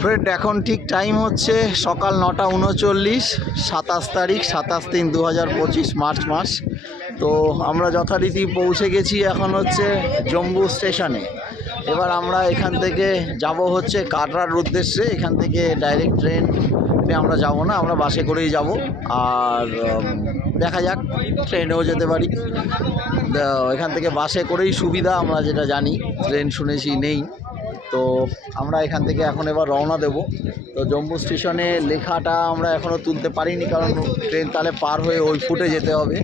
Friend এখন ঠিক time হচ্ছে সকাল 9:39, 27 তারিখ 27/3/2025 মার্চ মাস। তো আমরা যথারীতি পৌঁছে গেছি এখন হচ্ছে জম্বু স্টেশনে। এবার আমরা এখান থেকে যাব হচ্ছে কাটরার উদ্দেশ্যে। এখান থেকে ডাইরেক্ট ট্রেনে আমরা যাব না, আমরা বাসে করেই যাব। আর দেখা যাক, ট্রেনেও যেতে পারি। এখান থেকে বাসে করেই সুবিধা, আমরা যেটা জানি। ট্রেন শুনেছি নেই। তো আমরা এখান থেকে এখন এবার রওনা দেব। তো জম্বু স্টেশনে লেখাটা আমরা এখনও তুলতে পারিনি, কারণ ট্রেন তাহলে পার হয়ে ওই ফুটে যেতে হবে।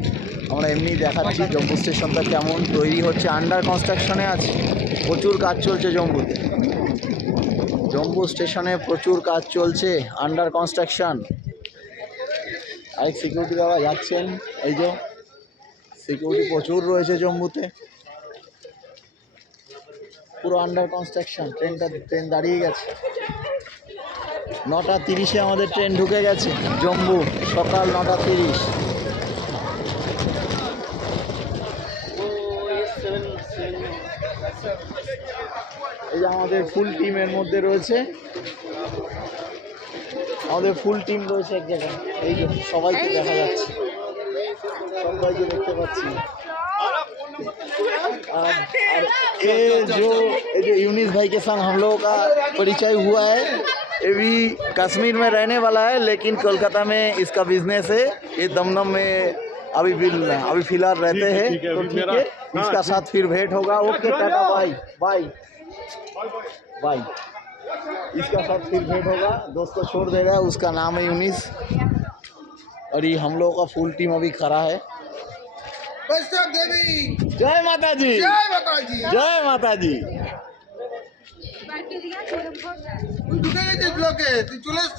আমরা এমনি দেখাচ্ছি জম্বু স্টেশনটা কেমন তৈরি হচ্ছে, আন্ডার কনস্ট্রাকশনে আছে। প্রচুর কাজ চলছে জম্বু স্টেশনে প্রচুর কাজ চলছে, আন্ডার কনস্ট্রাকশন। আরেক সিকিউরিটি দাদা যাচ্ছেন, এই যে সিকিউরিটি প্রচুর রয়েছে জম্বুতে। পুরো আন্ডার কনস্ট্রাকশন। ট্রেন দাঁড়িয়ে গেছে। 9:30 আমাদের ট্রেন ঢুকে গেছে জম্বু, সকাল 9:30। এই যে আমাদের ফুল টিমের মধ্যে রয়েছে, আমাদের ফুল টিম রয়েছে এক জায়গায়। এই যে সবাইকে দেখা যাচ্ছে, সবাইকে দেখতে পাচ্ছি। और ये जो यूनिस भाई के संग हम लोगों का परिचय हुआ है, ये भी कश्मीर में रहने वाला है, लेकिन कोलकाता में इसका बिजनेस है। ये दमदम में अभी फिलहाल रहते हैं। तो ठीक है, इसका साथ फिर भेंट होगा। Okay, tata, bye bye bye. इसका साथ फिर भेंट होगा। दोस्त को छोड़ दे रहा है, उसका नाम है यूनिस। और ये हम लोगों का फुल टीम अभी खड़ा है। जय माता जी, जय माता जी, जय माता जी।